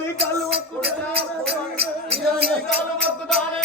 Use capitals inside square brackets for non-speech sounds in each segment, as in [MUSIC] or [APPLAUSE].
నీ కళ్ళు మొక్కుతాను నీ కాలు మొక్కుతానే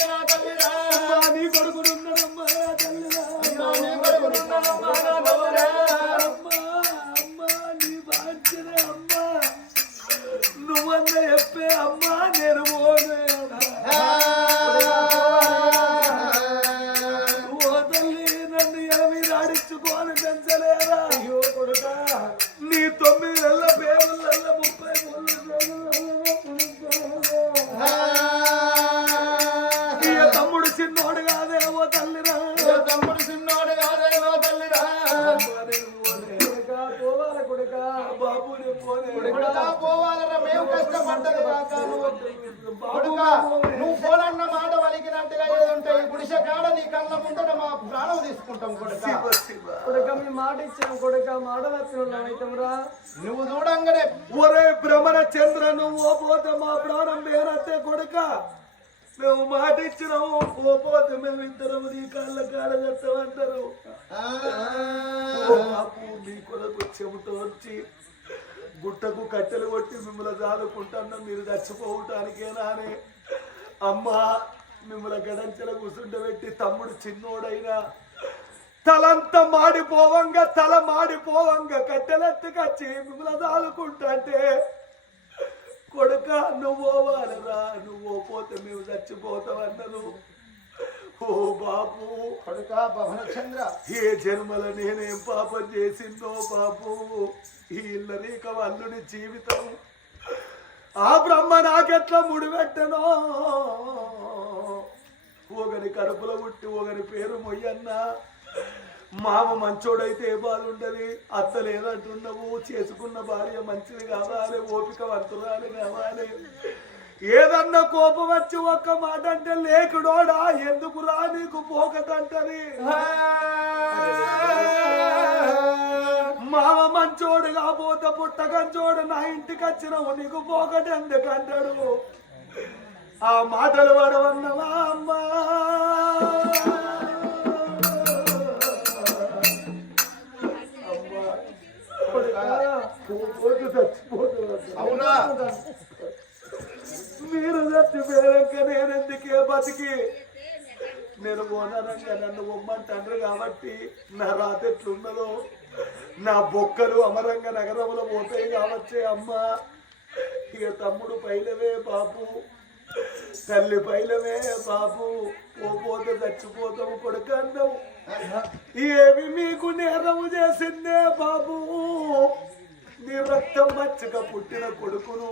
కొడుకా కొడుక మీ మాట ఇచ్చాం కొడుక మాట తప్పిరా నువ్వు చూడంగానే ఒరే భ్రమణ చంద్ర నువ్వు పోతే మా ప్రాణం వేరత్తే కొడుక. మేము మాట ఇచ్చినాము పోతే మేము ఇద్దరం నీ కాళ్ళ కాడ చెప్తామంటారు మీ కొరకు చెబుతూ వచ్చి గుట్టకు కట్టెలు కొట్టి మిమ్మల్ని జాదుకుంటున్నా మీరు చచ్చిపోవటానికేనా అని. అమ్మా మిమ్మల్ని గడంచెల కూర్చుండబెట్టి తమ్ముడు చిన్నోడైనా తలంతా మాడిపోవంగా తల మాడిపోవంగా కట్టెలెత్తుకొచ్చి మిమ్మల్ని దాలుకుంటే కొడుక నువ్వు పోవాలరా నువ్వు పోతే మేము చచ్చిపోతాం అన్నారు ఓ బాబు కొడుకా భవన చంద్ర ఏ జన్మల నేనేం పాపం చేసిందో బాబు ఈ ఇల్లరీక వల్లుని జీవితం ఆ బ్రహ్మ నాకెట్లా ముడిపెట్టనో? ఒకని కడుపులో పుట్టి ఒకని పేరు మొయ్యన్నా మామ మంచోడైతే ఏ బాధ అత్త లేదంటున్నావు చేసుకున్న భార్య మంచిది కావాలి ఓపిక వంతురాలి కావాలి. ఏదన్నా కోపం వచ్చి ఒక్క మాట అంటే లేకుడోడా ఎందుకు రా నీకు పోకదంటది? మామ మంచోడు కాబోతే పుట్టకంచోడు నా ఇంటికి వచ్చినావు నీకు పోకటి ఎందుకంటాడు ఆ మాటలు వాడవన్నవా అమ్మా? అవునా? మీరు చచ్చిపోయాక నేను ఎందుకే బతికి? నేను ఓనరంగా నన్ను ఒమ్మంటారు కాబట్టి నా రాత ఎట్లున్నదో నా బొక్కలు అమరంగ నగరంలో పోతాయి కావచ్చే అమ్మ. ఇక తమ్ముడు పైలవే బాబు. తల్లి పైలవే బాబు. పోతే చచ్చిపోతావు కొడుకు అన్నావు. ఏమి మీకు నేరము చేసిందే బాబు? నీ రక్తం మచ్చక పుట్టిన కొడుకును.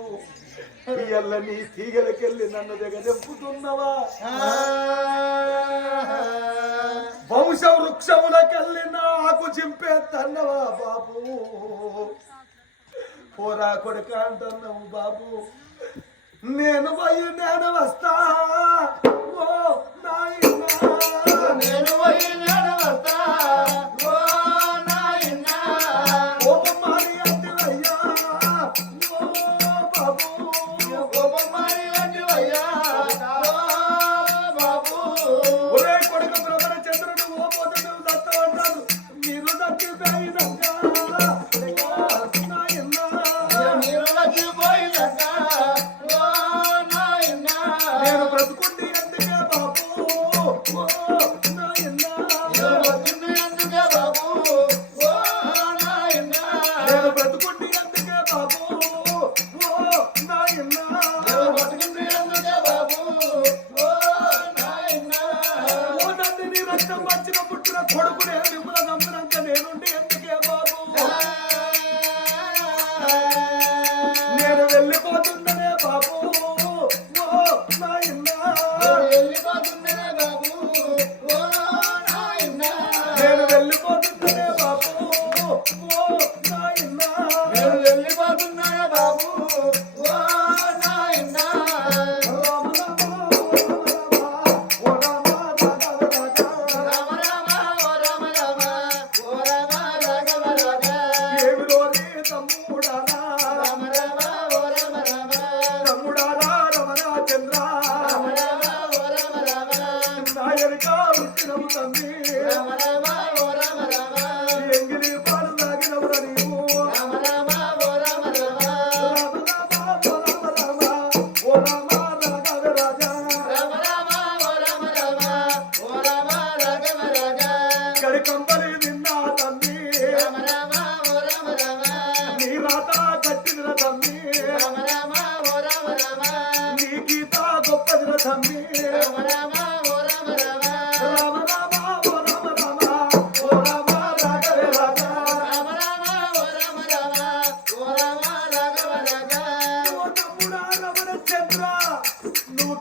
ఇయ్యల్ల నీ తీగలకెళ్ళి నన్ను దిగదెంపుతున్నవా వంశ వృక్షములకెళ్ళి నాకు చింపేత్తన్నవా బాబు? పోరా కొడుక అంటున్నావు బాబు. నేను పోయి నేను వస్తా. ఓ నాయనా. నేను పోయి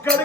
you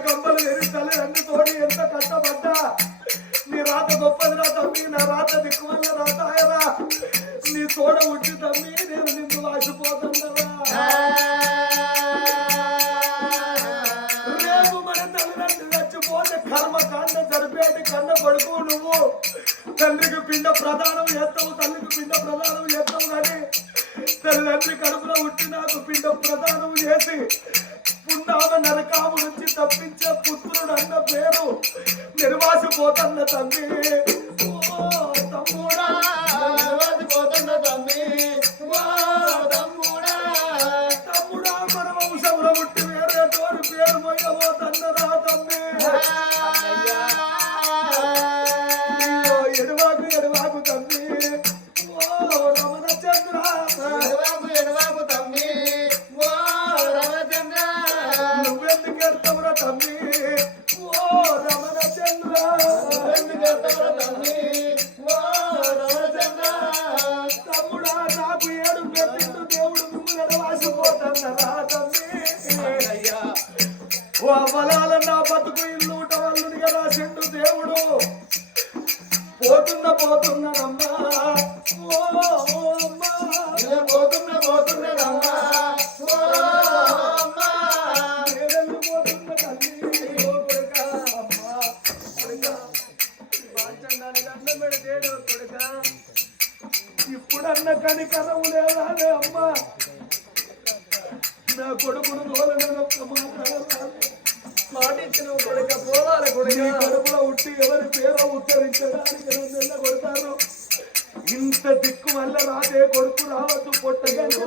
ఇంత దిక్కు వల్ల రాదే కొడుకు రావద్దు పొట్టగంటే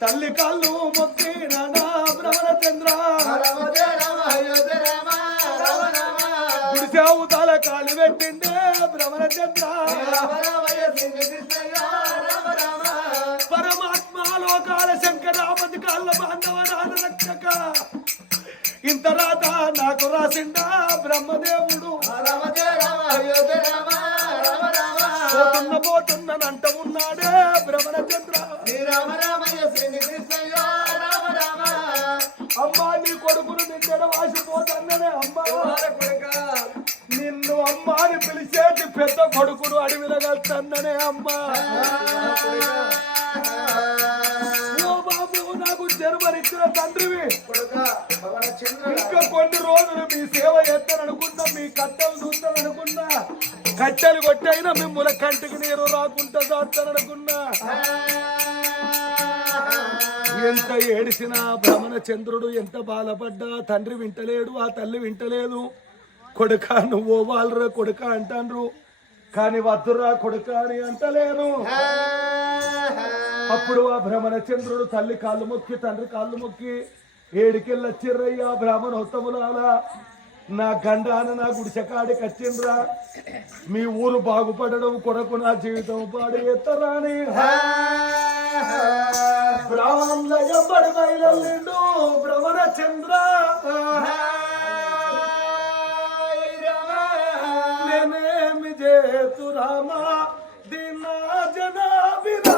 తల్లి కాళ్ళు మొక్కి నడా భ్రమణచంద్ర గుడిసావు తల కాలు పెట్టిండే భ్రమణచంద్ర పరమాత్మ లోకాల శంకరాపతి కాళ్ళ బాంధవ రాజ రక్షక. ఇంత రాత నాకు రాసిండా బ్రహ్మదేవుడు. పోతున్న పోతున్ననంట ఉన్నాడే భ్రమణచంద్ర రామ రామ అమ్మా నీ కొడుకును నిన్నెడ వాసిపోతాననే అమ్మా. నిన్ను అమ్మా అని పిలిచేటి పెద్ద కొడుకును అడవిలో వెళ్తాననే అమ్మా. బాబు నాకు జన్మనిచ్చిన తండ్రివి. ఇంకా కొన్ని రోజులు మీ సేవ చేస్తాననుకున్నా మీ కట్టలు చూస్తాననుకున్నా కట్టెలు కొట్టైనా మిమ్మల్ని కంటికి నీరు రాకుండా దాస్తాననుకున్నా ఎంత ఏడిసినా భ్రమణ చంద్రుడు ఎంత బాధపడ్డా తండ్రి వింటలేడు ఆ తల్లి వింటలేదు. కొడుక నువ్వు వాళ్ళరా కొడుక అంటాండ్రు. కానీ వద్దురా కొడుక అని అంటలేను అప్పుడు ఆ భ్రమణ చంద్రుడు తల్లి కాళ్ళు మొక్కి తండ్రి కాళ్ళు మొక్కి ఏడికెళ్ళి వచ్చిర్రయ్యా బ్రాహ్మణోత్తములాలా నా గండాన నా గుడిసెకాడికి వచ్చిండ్రా మీ ఊరు బాగుపడడం కొరకు నా జీవితం పాడు ఎత్తరాని బ్రాహ్మణుడు భ్రమణ చంద్ర. నేనేమి చేతు రామా? దినా జనాభిరా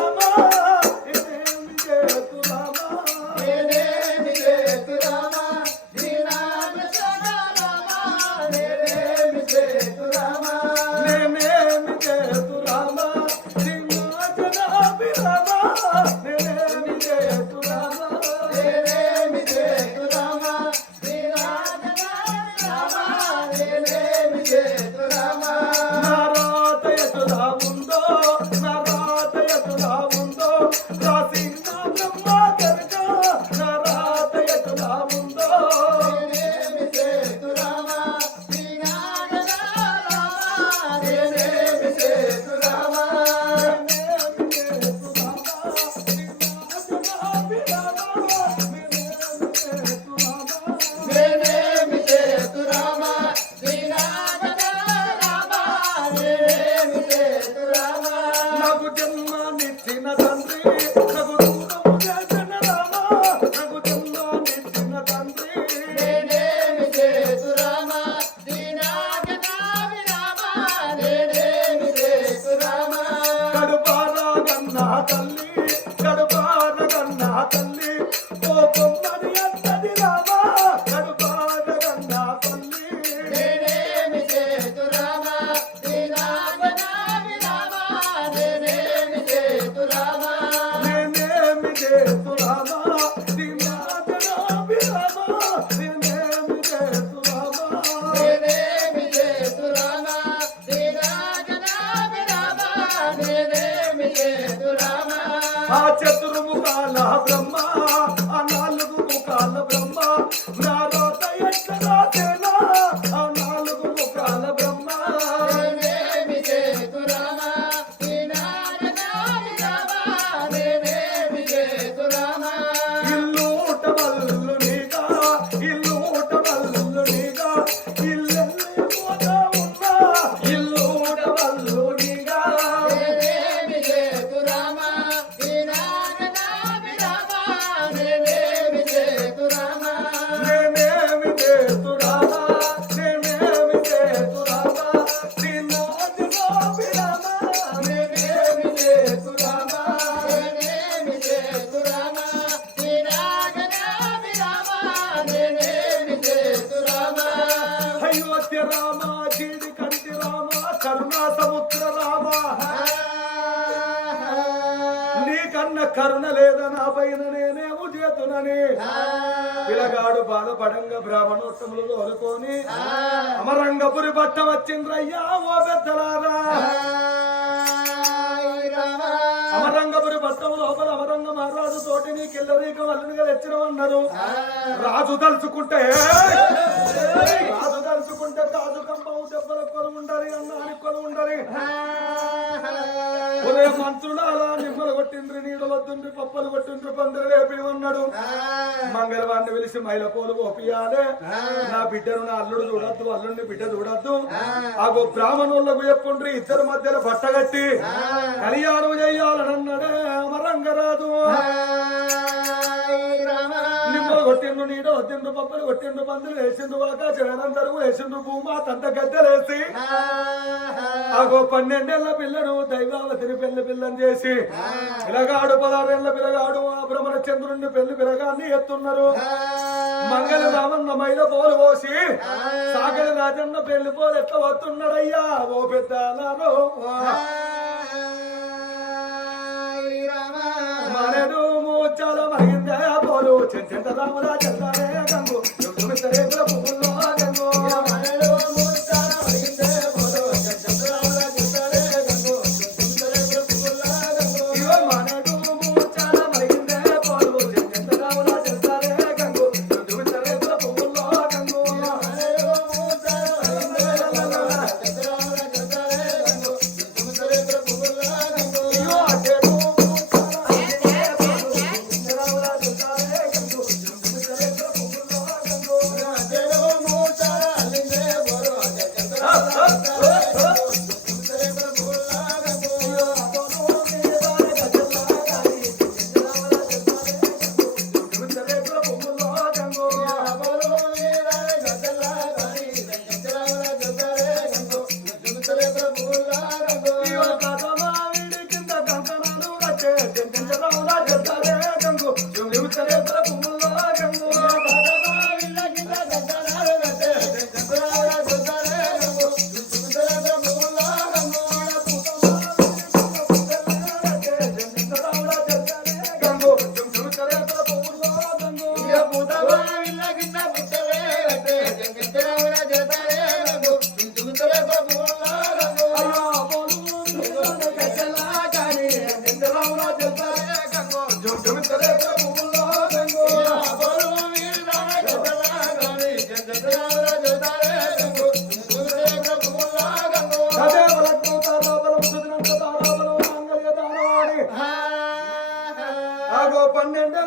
ఓ పెద్దలారా అమరంగపురి పట్టం లోపల అమరంగ మహారాజు తోటి నీ కిల్లరీక వల్లునిగా తెచ్చినవన్నారు. రాజు తలుచుకుంటే రాజు తలుచుకుంటే తాజు కంపం దెబ్బల కొలు ఉండరు అన్నాని కొలు ఉండరు ఉదయం [LAUGHS] మంత్రులు అలా నిమ్మలు కొట్టిండ్రి నీడలు వద్దుండ్రి పప్పలు కొట్టిండ్రి పందిరి రేపి ఉన్నాడు. మంగళవారిని పిలిచి మైల పోలు పోపియాలే నా బిడ్డను నా అల్లుడు చూడద్దు అల్లుడిని బిడ్డ చూడద్దు. ఆ. బ్రాహ్మణులకు చెప్పుండ్రి ఇద్దరు మధ్యలో బట్టగట్టి కళ్యాణం చెయ్యాలనన్నాడే అమరంగరాజు. నిమ్మలు కొట్టిండ్రు నీడ వద్దిండ్రు పప్పలు కొట్టిండ్రు పందులు వేసిండ్రు వాక జగనందరూ వేసిండ్రు భూమా తంత గద్దెలేసి ఆగో పన్నెండేళ్ళ పిల్లను దైవావతిని పెళ్ళి పిల్లని చేసి పిలగాడు పదారేళ్ళ పిలగాడు ఆ భ్రమణ చంద్రుడిని పెళ్ళి పిలగాన్ని ఎత్తున్నారు. మంగళ రామన్న మైల పోలు పోసి సాగరి రాజన్న పెళ్ళి పోలు ఎట్లా వస్తున్నాడయ్యా ఓ పెద్ద మనడు వచ్చాలో మరిగిందే పోలు. చెంచెంత రామరా చెల్లారే గంగు. యుద్ధమిస్తరే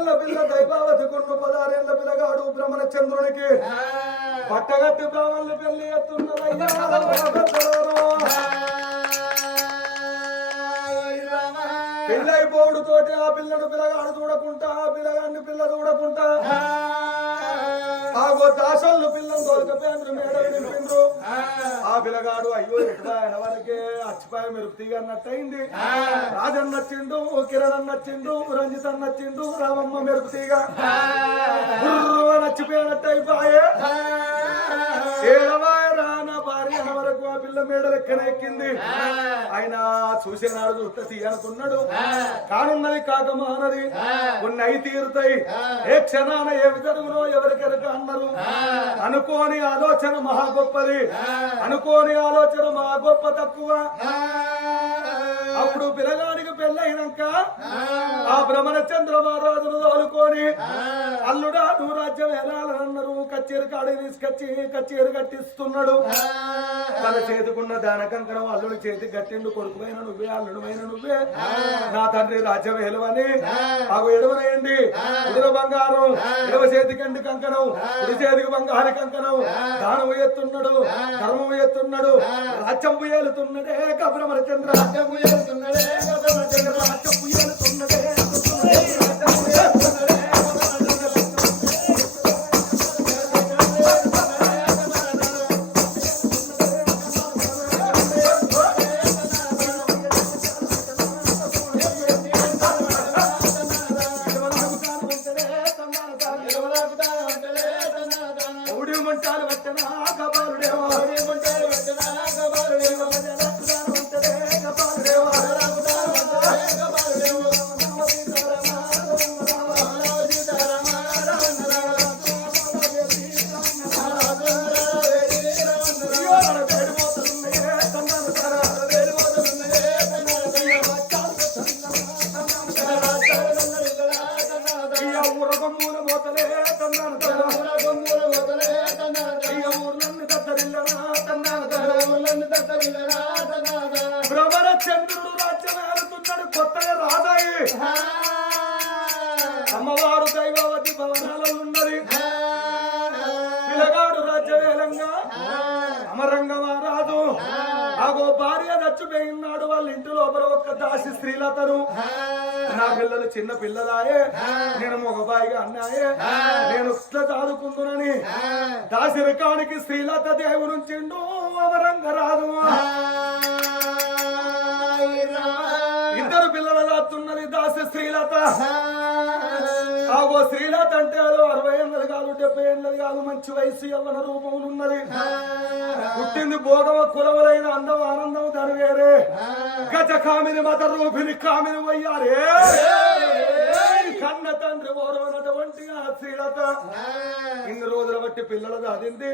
పన్నెండేళ్ళ పిల్ల దైవావతి కొన్ను పదారేళ్ళ పిల్లగాడు భ్రమణ చంద్రునికి పట్టగట్టి బ్రాహ్మణులు పెళ్ళి ఎత్తున్నదయ్యా రామ. పెళ్ళైపోవుడు తోటి ఆ పిల్లను పిల్లగాడు చూడకుంటా ఆ పిల్లగాన్ని పిల్ల చూడకుంటా. ఆగో దాసళ్ళు పిల్లని తోలుకపోయారు మేడలు నింపిండ్రు. ఆ. పిల్లగాడు అయ్యో ఆయన వరకే అచ్చిపాయ మెరుపు తీగ అన్నట్టయింది. రాజన్ నచ్చిండు కిరణ్ నచ్చిండు రంజిత్ నచ్చిండు రామమ్మ మెరుపు తీగ. గుర్రున నచ్చిపోయినట్టు అయిపోయే ఏడవాయ పిల్ల మేడ లెక్కన ఎక్కింది ఆయన చూసేనాడు చూస్తే తీయనుకున్నాడు. కానున్నది కాక మానది. కొన్ని అయి తీరుతాయి ఏ క్షణాన ఏమి జరుగునో ఎవరికెరక అన్నారు. అనుకోని ఆలోచన మహా గొప్పది. అనుకోని ఆలోచన మహా గొప్ప తక్కువ. అప్పుడు పిల్లగాడికి పెళ్ళైనాక ఆ. భ్రమణ చంద్ర మహారాజును తోలుకొని అల్లుడా నువ్వు రాజ్యం వెళ్ళాలన్నారు కచ్చేరి కాడి తీసుకొచ్చి కచ్చేరి కట్టిస్తున్నాడు. తన చేతికున్న దాన కంకణం అల్లుడి చేతి కట్టిండు. కొడుకుమైన నువ్వే అల్లుడుమైన నువ్వే. నా తండ్రి రాజ్యం ఎలవని ఆగు ఎడవనేయండి కుదుర బంగారం. ఎడవ చేతికండి కంకణం. కుడి చేతికి బంగారు కంకణం. దానం ఎత్తున్నాడు. ధర్మం ఎత్తున్నాడు. రాజ్యం ఏలుతున్నడే. కబ్రమర చంద్ర రాజ్యం ఏలుతున్నడే. కబ్రమర చంద్ర రాజ్యం ఏలుతున్నడే మంటాలు పట్టనా కబాలుడేవో స్త్రీలతను నా పిల్లలు చిన్న పిల్లలాయే. నేను మగబాయిగా అన్నాయే. నేను ఇట్లా చదువుకుందునని దాసిరకానికి శ్రీలత దేవుడు చిండు అమరంగ రాదు. ఇద్దరు పిల్లల లాతున్నది దాసి శ్రీలత? ఆగో శ్రీలత అంటే అదో అరవై ఏళ్ళది కాదు డెబ్బై ఏళ్ళది కాదు మంచి వయసు యవ్వన రూపములు ఉన్నది పుట్టింది భోగవ కులవలైన అందం ఆనందం దాని వేరే. గజ కామిని మత రూపిని కామిని వయ్యారే. కన్న తండ్రి ఓరవనటువంటి ఆ శ్రీలత. ఇన్ని రోజుల బట్టి పిల్లలు దాదింది.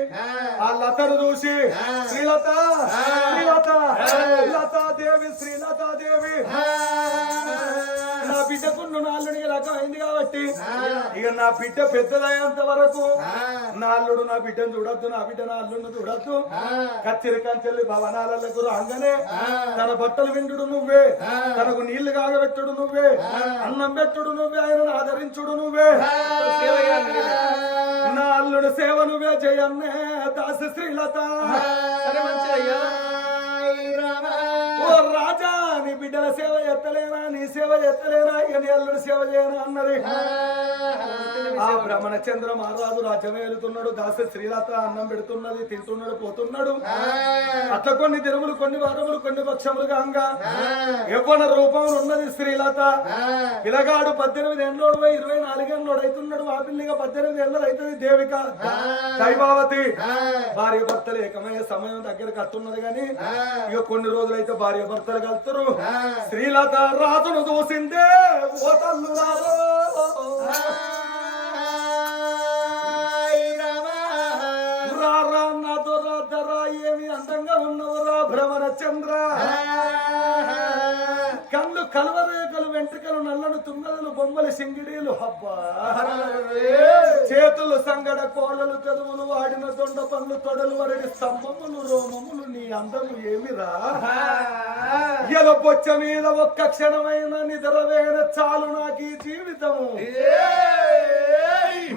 ఆ. లతను చూసి శ్రీలత శ్రీలత లతా దేవి నా బిడ్డకు నాల్లుడికి రకం అయింది కాబట్టి ఇక నా బిడ్డ పెద్దదయ్యేంత వరకు నా అల్లుడు నా బిడ్డను చూడొద్దు నా బిడ్డ నా అల్లుడిని చూడొద్దు. కచ్చిరి కంచెల్లి భవనాలకు రాగానే తన బట్టలు విందుడు నువ్వే తనకు నీళ్ళు కాగబెట్టుడు నువ్వే అన్నం పెట్టుడు నువ్వే ఆయనను ఆదరించుడు నువ్వే. నా అల్లుడు సేవ నువ్వే జయన్నే దాసి శ్రీలత. ఓ రాజా నీ బిడ్డల సేవ ఎత్తలేనా? నీ సేవ ఎత్తలేనా? ఇక నీ అల్లుడు సేవ చేయనా అన్నది. ఆ బ్రహ్మణ చంద్ర మహారాజు రాజ్యం వెళుతున్నాడు దాసి శ్రీలత అన్నం పెడుతున్నది తింటున్నాడు పోతున్నాడు. అట్లా కొన్ని దినములు కొన్ని వారములు కొన్ని పక్షములుగా అంగా. యవ్వన రూపంలో ఉన్నది శ్రీలత. పిలగాడు పద్దెనిమిది ఎండోడు పోయి ఇరవై నాలుగు ఎండోడు అవుతున్నాడు. ఆ పిల్లిగా పద్దెనిమిది ఎండలు అవుతుంది దేవిక. దైవావతి. భార్య భర్తలు ఏకమయ్యే సమయం దగ్గరకు వస్తున్నది కానీ ఇక కొన్ని రోజులైతే భార్య భర్తలు కలుతురు శ్రీలత రాజును చూసిందే ఓ ఏమి అందంగా ఉన్నవరా భ్రమర చంద్ర. కళ్ళు కలవరేకలు వెంట్రుకలు నల్లను తుంగలు బొమ్మలు సింగిడీలు హబ్బా. చేతులు సంగడ కోళ్ళలు కదువులు వాడిన దొండ పనులు తొడలు వరడి స్తంభములు రోమములు నీ అందము ఏమిరా? బొచ్చ మీద ఒక్క క్షణమైన నిద్రవేన చాలు నాకు ఈ జీవితము.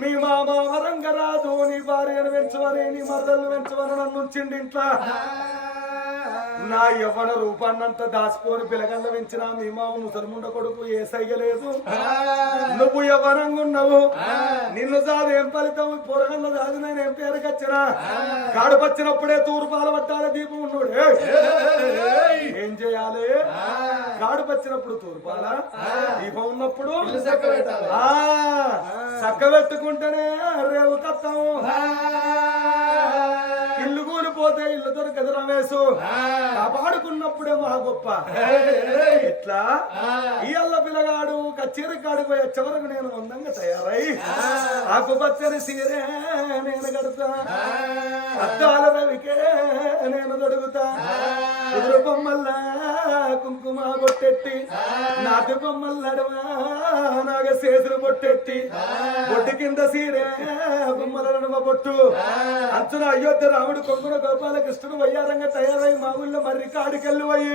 మీ మామ వరంగరాజు నీ భార్యను పెంచవని నీ మరదలు పెంచవని నన్ను ఉంచిండి ఇంట్లో. నా యవ్వన రూపాన్నంతా దాచుకొని పిలగల్ల పెంచిన మీ మామ ముసలిముండ కొడుకు ఏ సైగలేదు నువ్వు యవ్వనంగా ఉన్నావు. నిన్ను సాదు ఏం ఫలితం? పొరగల్ల సాదు నేను ఏం పేరుకొచ్చినా కాడుపచ్చినప్పుడే తూరు పాల పట్టాల దీపం ఉన్నాడు! ఏం చేయాలి? కాడుపచ్చినప్పుడు తూరు పాల దీపం ఉన్నప్పుడు చక్క పెట్టుకుంటేనే రేవు కత్తాము కూలిపోతే ఇల్లు దొరకదు రమేశు. కాపాడుకున్నప్పుడే మా గొప్ప. ఇట్లా ఇయ్యల్ల పిల్లగాడు కచ్చేరి కాడికి పోయి వచ్చే వరకు నేను అందంగా తయారై ఆకుపచ్చని సీరే నేను కడతా. అద్దాల రవికే నేను దొడుగుతా కుదురు బొమ్మల్లా కుంకుమ బొట్టెట్టి నాటి బొమ్మల నడుమ నాగ శేషులు బొట్టెట్టి బొట్టు కింద సీరే బొమ్మల నడుమ బొట్టు. అంచున అయోధ్య రాముడు కొంగున గోపాలకృష్ణుడు వయ్యారంగా తయారై మా ఊళ్ళో మర్రి కాడికెళ్ళి పోయి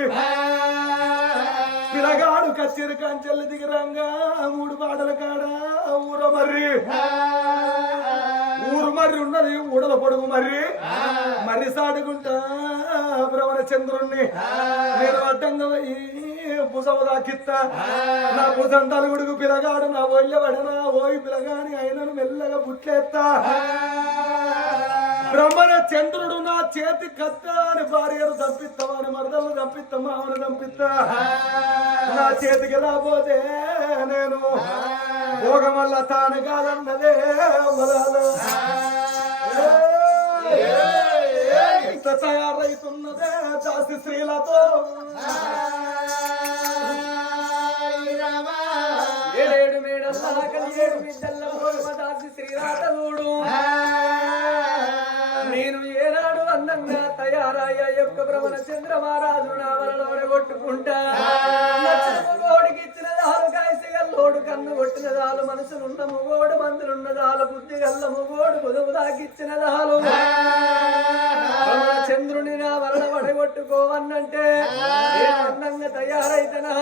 పిలగాడు కచ్చేరి కంచెల్లి దిగిరంగా మూడు పాటల కాడ ఊర మర్రి. ఊరు మర్రి ఉన్నది ఊడల పొడుగు మర్రి. మర్రి సాడుకుంటా భ్రమణ చంద్రుణ్ణి నేను అడ్డంగా పోయి నా భుజం తలుగుడుగు పిలగాడు నా ఒళ్ళ పడనా ఓయి పిలగాని అయినను మెల్లగా బుట్లేత్తా. బ్రహ్మణ చంద్రుడు నా చేతి కత్త అని భార్యను చంపిస్తావా అని మరదలు చంపిస్తా మామను చంపిస్తా నా చేతికి రాబోతే నేను భోగం వల్ల తాను కాదన్నదే వదలు. తయారైతున్నదే దాసి స్త్రీలతో. ఏడేడు మేడల్లా కలియేడు బిడ్డల్ల దాసి నేను ఏనాడు అందంగా తయారయ్యా యొక్క భ్రమణ చంద్రమహారాజు నా వలన కొట్టుకుంటా మగోడికి ఇచ్చిన దాలు కాయసి కన్ను కొట్టిన దాలు మనసులున్న ముగోడు మందులున్న దాలు బుద్ధి గల్ల ముగోడు బుధము దాకిచ్చిన దాలు నేను అందంగా తయారైతనా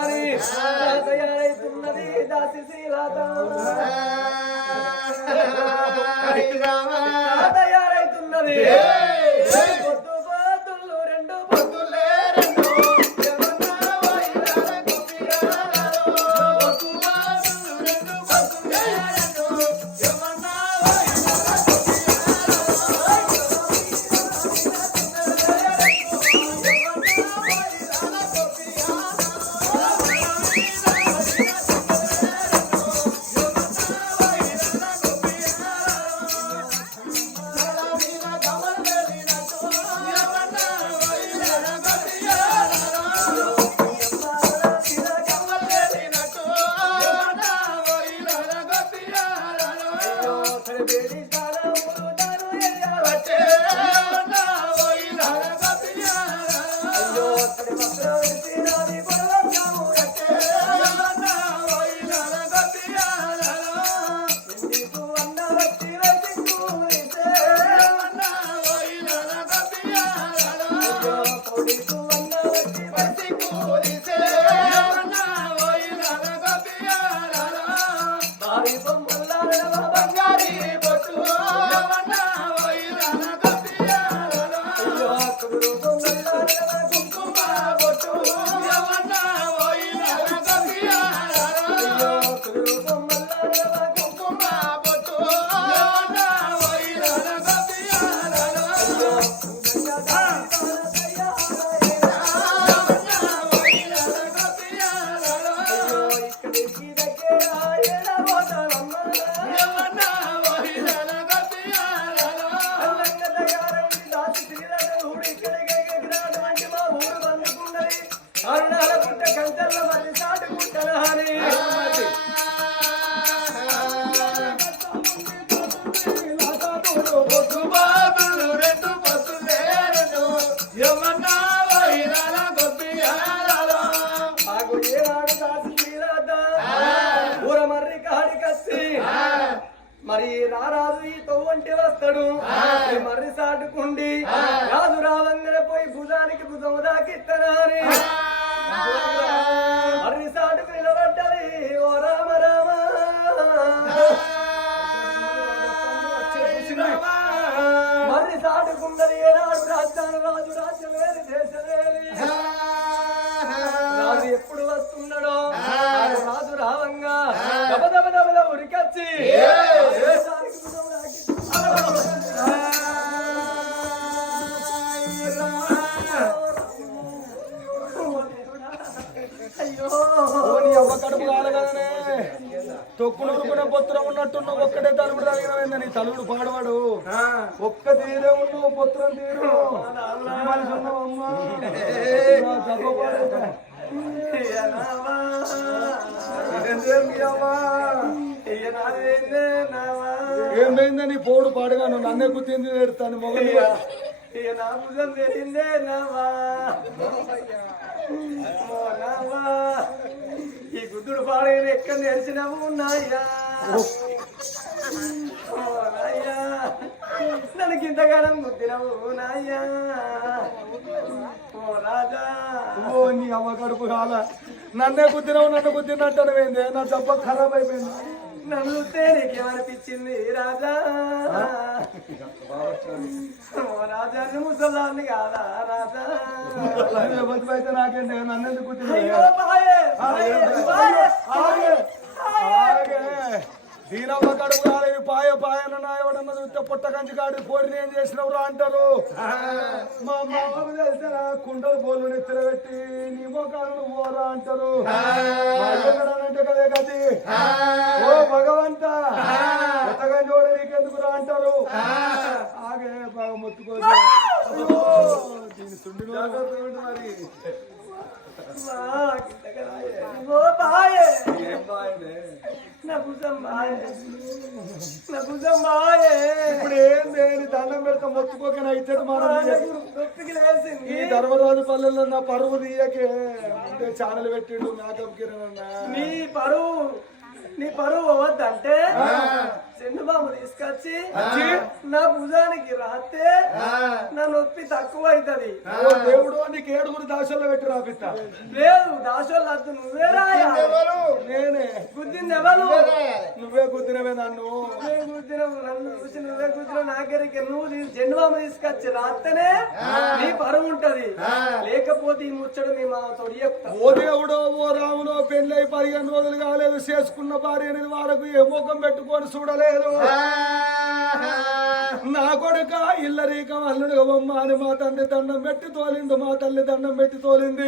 తయారైతున్నది దాసి తయారైతున్నది. బంగారీ పోడు పాడుగా నువ్వు నన్నే గుర్తింది పెడతాను మొగలు? ఈ గుద్దుడు పాడైన ఎక్కడ నేర్చినాము నాయ్యా నన్ను ఇంతగానం గుద్దినవు నాయ్యా ఓ రాజా. ఓ నీ అవ్వ కడుపు కాల. నన్నే గుద్దినావు నన్ను గుద్దినట్టు నా దెబ్బ ఖరాబ్ అయిపోయింది. నన్ను నీకేమనిపించింది? రాజా. రాజా ముసలాన్ని కాదా? రాజా. బతిపైతే నాకేంటి? నన్ను ఎందుకు దీనమ్మ కడుపు కాలేదు పాయ పాయన నాయవడన్న చూస్తే పుట్ట కంచి కాడి పోడిని ఏం చేసినవురా అంటారు? మా మామకు తెలిసిన కుండలు బోళ్ళు నెత్తిన పెట్టి నీ మొక్కలను ఓరా అంటారు. అంటే కదే గతి? ఓ భగవంత కొత్తగా చూడ నీకెందుకు రా అంటారు? ఆగే బాగా సుండి మరి? ఓ బాయే ఏం బాయనే నా భుజం బాయే నా భుజం బాయే ఇప్పుడు ఏం లేని దండం పెడతా మొత్తుకోకనే నా మనం నొప్పికి లేసింది ఈ ధర్మరాజు పల్లెల్లో నా పరువు తీయకే ముందే ఛానల్ పెట్టిండు మేకప్ కిరణ్ అన్న నీ పరువు నీ పరువు అంటే చంద్రబాబు తీసుకొచ్చి నా భుజానికి రాస్తే నా నొప్పి తక్కువ అవుతుంది ఓ దేవుడు నీకు ఏడుగురు దాసల్లో పెట్టి రాపిస్త లేదు దాసోళ్ళు వద్దు నువ్వే రాయాలి. నేనే. గుద్దింది ఎవరు? నువ్వే గుద్దినవే నన్ను. నువ్వే గుద్దినవు నన్ను చూసి నువ్వే గుద్దిన నాగరికి నువ్వు జెండుబాము తీసుకొచ్చి రాస్తేనే నీ పరువు ఉంటది. లేకపోతే ఈ ముచ్చడు మీ మామతో చెప్తా. ఓ దేవుడో ఓ రాముడో పెళ్ళై పదిహేను రోజులు కాలేదు చేసుకున్న భార్య అనేది వాడకు ఏ ముఖం పెట్టుకొని చూడలేదు నా కొడుక ఇల్లరీకం అల్లుడు బొమ్మ అని మా తండ్రి దండం పెట్టి తోలిండు మా తల్లి దండం పెట్టి తోలింది.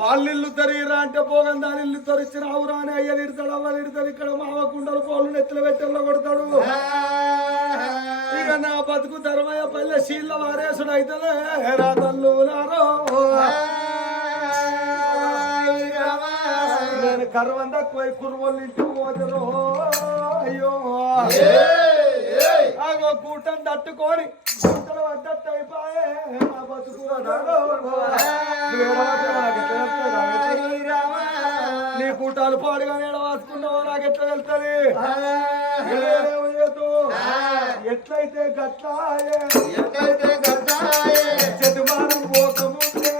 వాళ్ళ ఇల్లు తరిగిరా అంటే పోగం దాని ఇల్లు తరిచి రావురా అని అయ్యలు ఇడతాడు అవ్వలు ఇడతాడు ఇక్కడ మావ కుండలు పోలు నెత్తులు పెట్టెల్లో కొడతాడు. ఇక నా బతుకు ధర్మయ్య పల్లె శీల వారేసుడు అయితే రా తల్లు నేను కర్వం తక్కువ కుర్రోళ్ళు ఇంటికి పోతాను అయ్యో. ఆగో కూటం తట్టుకొని కూటలు పడ్డట్టు అయిపోయే నా బతుకు? నీ కూటాలు పాడుగా ఏడవాసుకున్నావో నాకు ఎట్లా వెళ్తుంది ఎట్లయితే గట్లాయే చెట్టుమానం పోకముందు